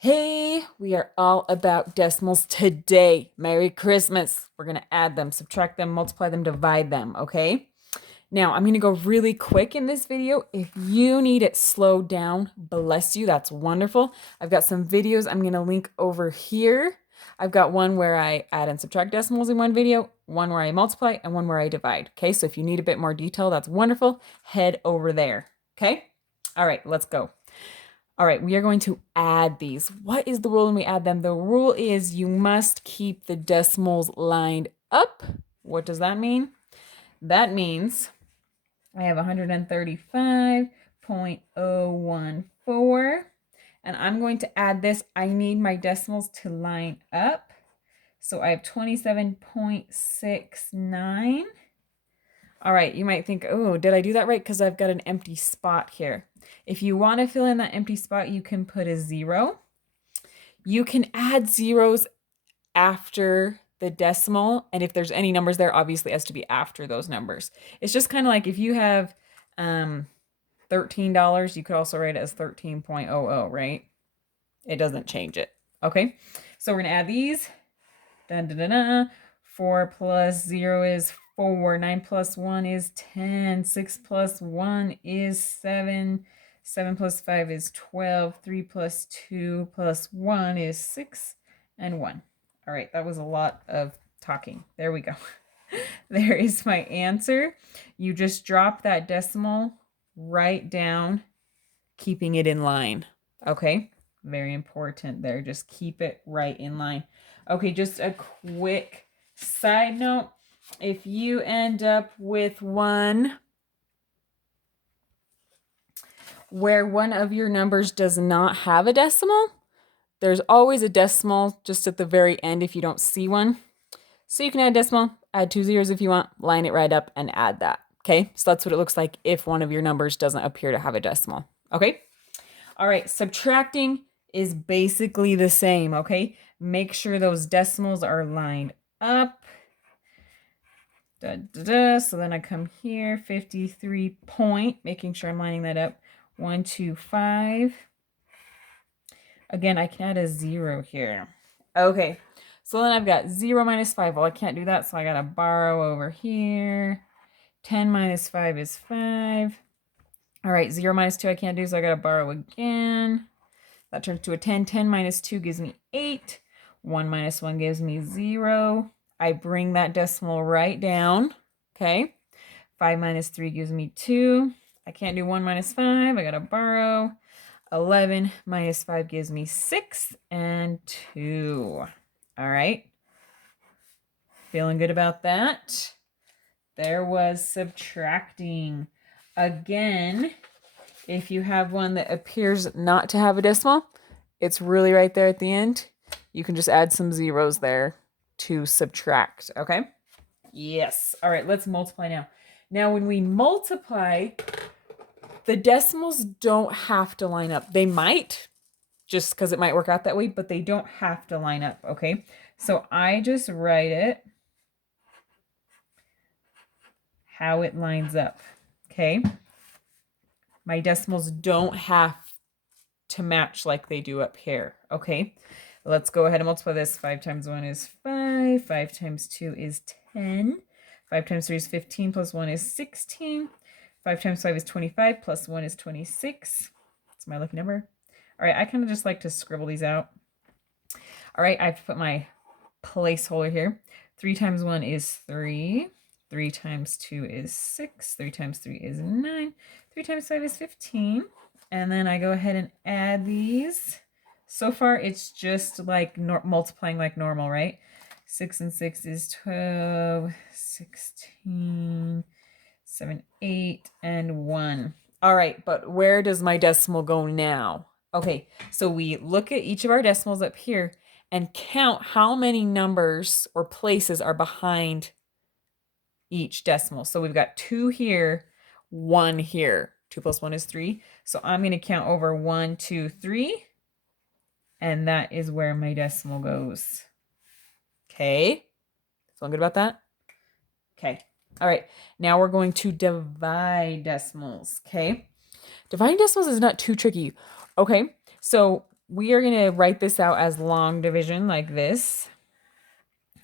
Hey, we are all about decimals today. Merry Christmas. We're going to add them, subtract them, multiply them, divide them, okay? Now, I'm going to go really quick in this video. If you need it slowed down, bless you, that's wonderful. I've got some videos I'm going to link over here. I've got one where I add and subtract decimals in one video, one where I multiply, and one where I divide, okay? So if you need a bit more detail, that's wonderful. Head over there, okay? All right, let's go. All right, we are going to add these. What is the rule when we add them? The rule is you must keep the decimals lined up. What does that mean? That means I have 135.014, and I'm going to add this. I need my decimals to line up. So I have 27.69. All right, you might think, oh, did I do that right? Because I've got an empty spot here. If you want to fill in that empty spot, you can put a 0. You can add zeros after the decimal, and if there's any numbers there, obviously it has to be after those numbers. It's just kind of like if you have $13, you could also write it as 13.00, right? It doesn't change it. Okay, so we're going to add these. Dun, dun, dun, dun. 4 plus 0 is 4. 9 plus 1 is 10. 6 plus 1 is 7. 7 plus 5 is 12. 3 plus 2 plus 1 is 6. And 1. All right, that was a lot of talking. There we go. There is my answer. You just drop that decimal right down, keeping it in line. Okay, very important there. Just keep it right in line. Okay, just a quick side note. If you end up with one where one of your numbers does not have a decimal, there's always a decimal just at the very end if you don't see one. So you can add decimal, add 2 zeros if you want, line it right up and add that. Okay, so that's what it looks like if one of your numbers doesn't appear to have a decimal. Okay, all right, subtracting is basically the same, okay? Make sure those decimals are lined up. Da, da, da. So then I come here, 53 point, making sure I'm lining that up. 125. Again, I can add a 0 here. Okay, so then I've got 0 minus 5. Well, I can't do that, so I got to borrow over here. 10 minus 5 is 5. All right, 0 minus 2 I can't do, so I got to borrow again. That turns to a 10. 10 minus 2 gives me 8. 1 minus 1 gives me 0. I bring that decimal right down. Okay. 5 minus 3 gives me 2. I can't do 1 minus 5. I got to borrow. 11 minus 5 gives me 6 and 2. All right. Feeling good about that? There was subtracting. Again, if you have one that appears not to have a decimal, it's really right there at the end. You can just add some zeros there to subtract, okay? Yes. All right, let's multiply now. Now, when we multiply, the decimals don't have to line up. They might, just because it might work out that way, but they don't have to line up, okay? So I just write it how it lines up, okay? My decimals don't have to match like they do up here, okay? Let's go ahead and multiply this. 5 times 1 is 5. 5 times 2 is 10. 5 times 3 is 15 plus 1 is 16. 5 times 5 is 25 plus 1 is 26. That's my lucky number. All right, I kind of just like to scribble these out. All right, I have to put my placeholder here. 3 times 1 is 3. 3 times 2 is 6. 3 times 3 is 9. 3 times 5 is 15. And then I go ahead and add these. So far, it's just like multiplying like normal, right? 6 and 6 is 12, 16, 7, 8, and 1. All right, but where does my decimal go now? Okay, so we look at each of our decimals up here and count how many numbers or places are behind each decimal. So we've got 2 here, 1 here. 2 plus 1 is 3. So I'm going to count over 1, 2, 3. And that is where my decimal goes. Okay. Feeling good about that? Okay. All right. Now we're going to divide decimals. Okay. Dividing decimals is not too tricky. Okay. So we are going to write this out as long division like this.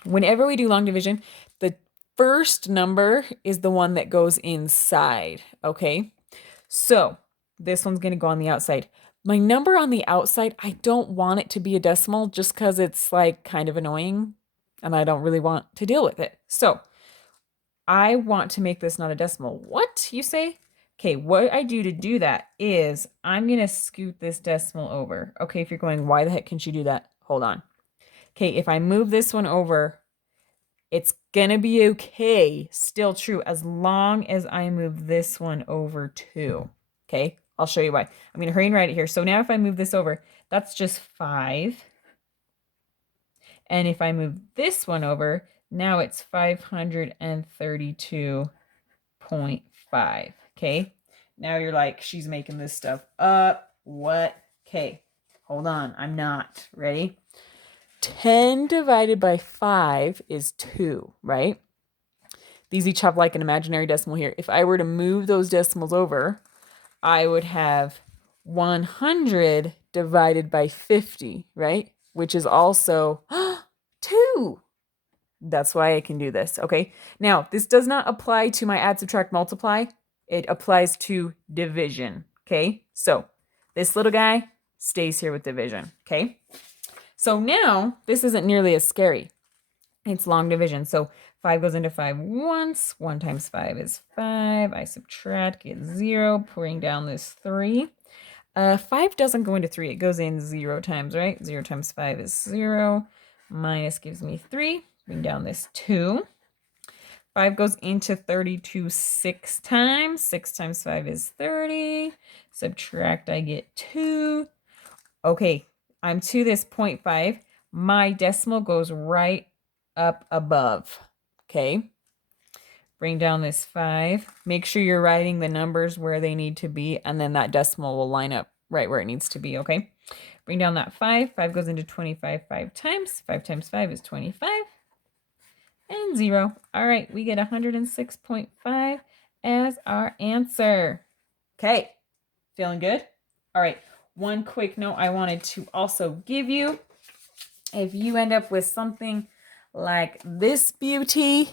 Whenever we do long division, the first number is the one that goes inside, okay? So this one's going to go on the outside. My number on the outside, I don't want it to be a decimal just because it's like kind of annoying and I don't really want to deal with it. So I want to make this not a decimal. What, you say? Okay, what I do to do that is I'm going to scoot this decimal over. Okay, if you're going, why the heck can she do that? Hold on. Okay, if I move this one over, it's going to be okay, still true, as long as I move this one over too. Okay, I'll show you why. I'm going to hurry and write it here. So now if I move this over, that's just 5. And if I move this one over, now it's 532.5. Okay, now you're like, she's making this stuff up. What? Okay, hold on. I'm not. Ready? 10 divided by 5 is 2, right? These each have like an imaginary decimal here. If I were to move those decimals over, I would have 100 divided by 50, right? Which is also 2. That's why I can do this, okay? Now, this does not apply to my add, subtract, multiply. It applies to division, okay? So this little guy stays here with division, okay? So now, this isn't nearly as scary. It's long division. So 5 goes into 5 once. 1 times 5 is 5. I subtract, get 0, bring down this 3. 5 doesn't go into 3. It goes in 0 times, right? 0 times 5 is 0. Minus gives me 3. Bring down this 2. 5 goes into 32 6 times. 6 times 5 is 30. Subtract, I get 2. Okay, I'm to this 0.5. My decimal goes right up above. Okay. Bring down this 5. Make sure you're writing the numbers where they need to be, and then that decimal will line up right where it needs to be, okay? Bring down that 5. 5 goes into 25 5 times. 5 times 5 is 25. And 0. All right, we get 106.5 as our answer. Okay, feeling good? All right, one quick note I wanted to also give you. If you end up with something like this beauty,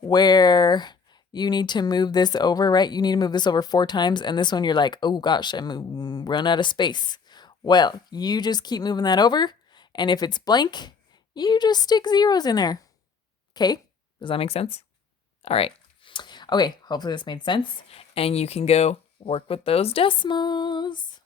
where you need to move this over, right? You need to move this over 4 times, and this one you're like, oh gosh, I'm run out of space. Well, you just keep moving that over, and if it's blank, you just stick zeros in there. Okay, does that make sense? All right. Okay, hopefully this made sense, and you can go work with those decimals.